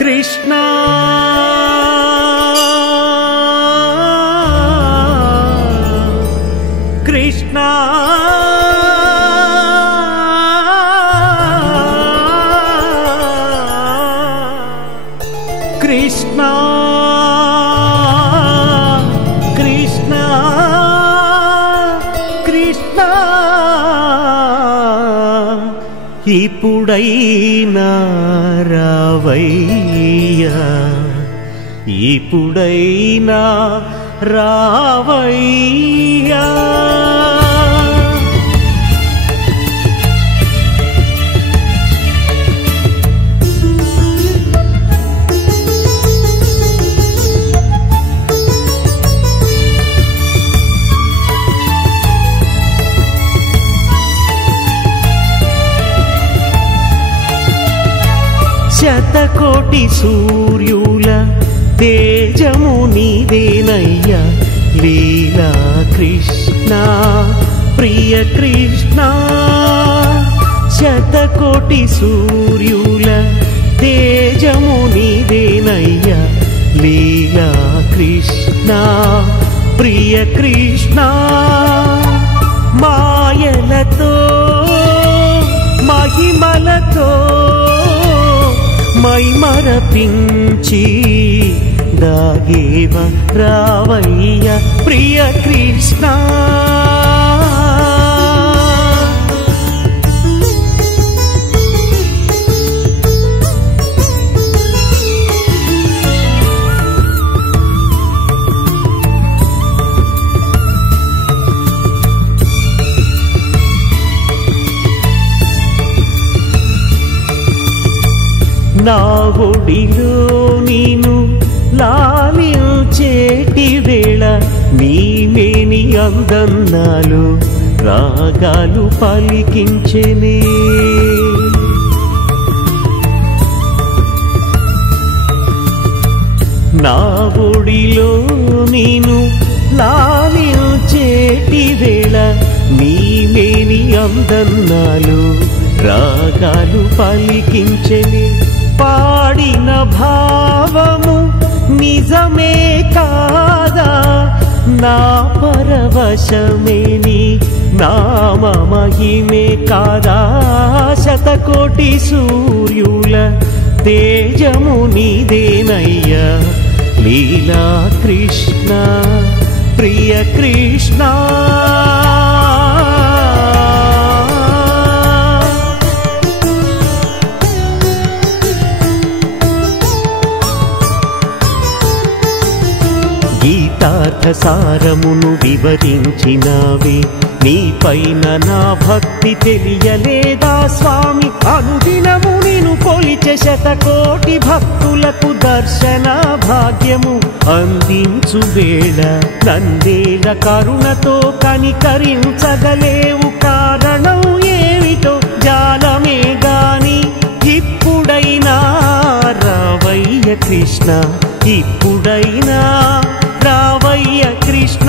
కృష్ణ కృష్ణ కృష్ణ కృష్ణ కృష్ణ ఇప్పుడైనా రావయ్యా ఇప్పుడైనా రావయ్యా శతకోటి సూర్యుల తేజము నీవేనయ్యా లీలా కృష్ణ ప్రియ కృష్ణ శతకోటి సూర్యుల తేజము నీవేనయ్యా లీలా కృష్ణ ప్రియ కృష్ణ మాయలతో మహిమలతో మై మరపించి దాగేవ రావయ్య ప్రియ కృష్ణ నా ఒడిలో నీను లాలించేటి వేళ నీమేని అందన్నాలు రాగాలు పలికించెనే నా ఒడిలో నీను లాలించేటి వేళ నీమేని అందన్నాలు రాగాలు పలికించెనే పాడిన భావము నిజమే కాదా నా పరవశమేని నామ మహిమే కాదా శతకోటి సూర్యుల తేజము నీదేనయ్యా లీలా కృష్ణ ప్రియ కృష్ణ గీతార్థ సారమును వివరించినావే నీపైన నా భక్తి తెలియలేదా స్వామి అనుదినము నిన్ను కొలిచే శతకోటి భక్తులకు దర్శన భాగ్యము అందించు వేళ నందేల కరుణతో కనికరించగలేవు కారణం ఏమిటో జాలమే గాని ఇప్పుడైనా రావయ్య కృష్ణ ఇప్పుడైనా రావయ్య కృష్ణ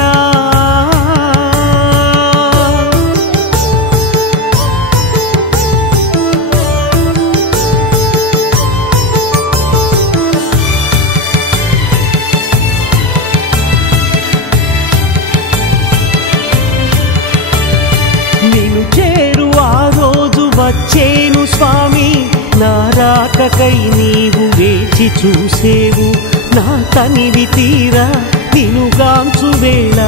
నిన్ను చేరు ఆ రోజు వచ్చేను స్వామి నా రాకకై నీవు వేచి చూసేవు నా తనివి తీరా నినుగాంచు వేళ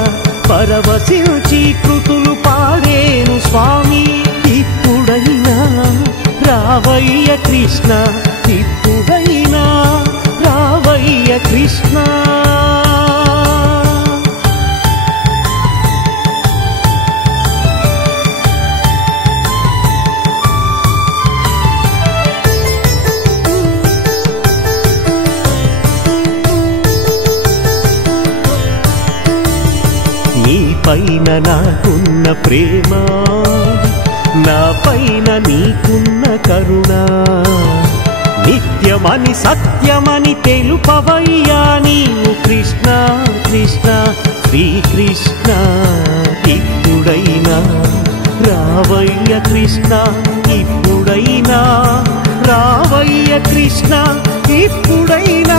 పరవశించి కృతులు పాడేను స్వామి ఇప్పుడైనా రావయ్య కృష్ణ ఇప్పుడైనా రావయ్య కృష్ణ పైన నాకున్న ప్రేమ నా పైన నీకున్న కరుణ నిత్యమని సత్యమని తెలుపవయ్యా నీవు కృష్ణ కృష్ణ శ్రీకృష్ణ ఇప్పుడైనా రావయ్య కృష్ణ ఇప్పుడైనా రావయ్య తెలుపవయ్య కృష్ణ ఇప్పుడైనా